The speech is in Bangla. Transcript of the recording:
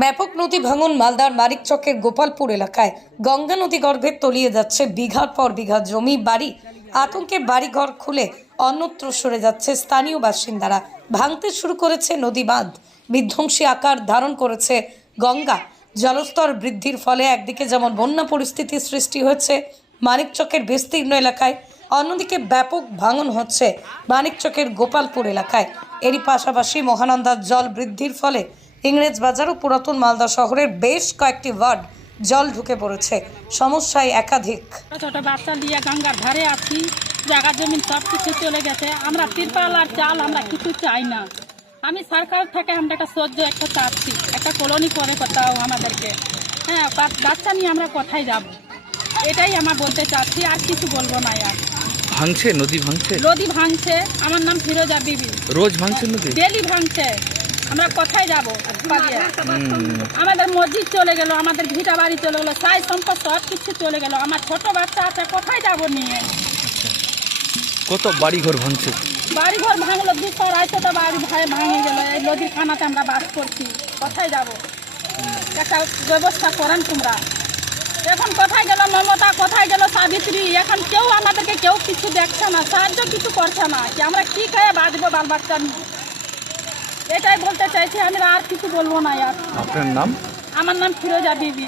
ব্যাপক নদী ভাঙন মালদার মানিকচকের গোপালপুর এলাকায়। গঙ্গা নদী গর্ভে তলিয়ে যাচ্ছে বিঘার পর বিঘা জমি বাড়ি। আতঙ্কে বাড়িঘর খুলে অন্যত্র সরে যাচ্ছে স্থানীয় বাসিন্দারা। ভাঙতে শুরু করেছে নদী বাঁধ। বিধ্বংসী আকার ধারণ করেছে গঙ্গা। জলস্তর বৃদ্ধির ফলে একদিকে যেমন বন্যা পরিস্থিতির সৃষ্টি হয়েছে মানিকচকের বিস্তীর্ণ এলাকায়, অন্যদিকে ব্যাপক ভাঙন হচ্ছে মানিকচকের গোপালপুর এলাকায়। এরই পাশাপাশি মহানন্দার জল বৃদ্ধির ফলে ইংরেজবাজার ও পুরাতন মালদা শহরের বেশ কয়েকটি ওয়ার্ড জল ঢুকে পড়েছে। সমস্যায় একাধিক। ছোট বাচ্চা নিয়ে গঙ্গার ধারে আছি, জায়গা জমি সব কিছু চলে গেছে। আমরা তিরপাল আর চাল আমরা কিছু চাই না। আমি সরকার থেকে আমরা একটা সহ্য একটা চাচ্ছি, একটা কলোনি করে কোথাও আমাদেরকে। হ্যাঁ, বাচ্চা নিয়ে আমরা কোথায় যাব, এটাই আমরা বলতে চাচ্ছি, আর কিছু বলবো না। আর ভাঙছে নদী, ভাঙছে নদী ভাঙছে। আমার নাম ফিরোজা বিবি। রোজ ভাঙছে নদী, ডেলি ভাঙছে। আমরা কোথায় যাব? আমাদের মসজিদ চলে গেল, আমাদের ভিটা বাড়ি চলে গেলো, সাই সম্পদ সব কিছু চলে গেল। আমার ছোট বাচ্চা আছে, কোথায় যাব নিয়ে? কত বাড়ি ঘর ভাঙছে? বাড়ি ঘর ভাঙলো, 200-250টা বাড়ি ভাঙে গেল। এই নদীর খানাতে আমরা বাস করছি, কোথায় যাব? একটা ব্যবস্থা করেন তোমরা। এখন কোথায় গেল মমতা, কোথায় গেল সাবিত্রী? এখন কেউ আমাদেরকে কেউ কিছু দেখছে না, সাহায্য কিছু করছে না। কি আমরা কি খেয়ে বাঁচবো বাল বাচ্চা নিয়ে? এটাই বলতে চাইছি, আমরা আর কিছু বলবো না। আর আপনার নাম? আমার নাম ফিরোজা বিবি।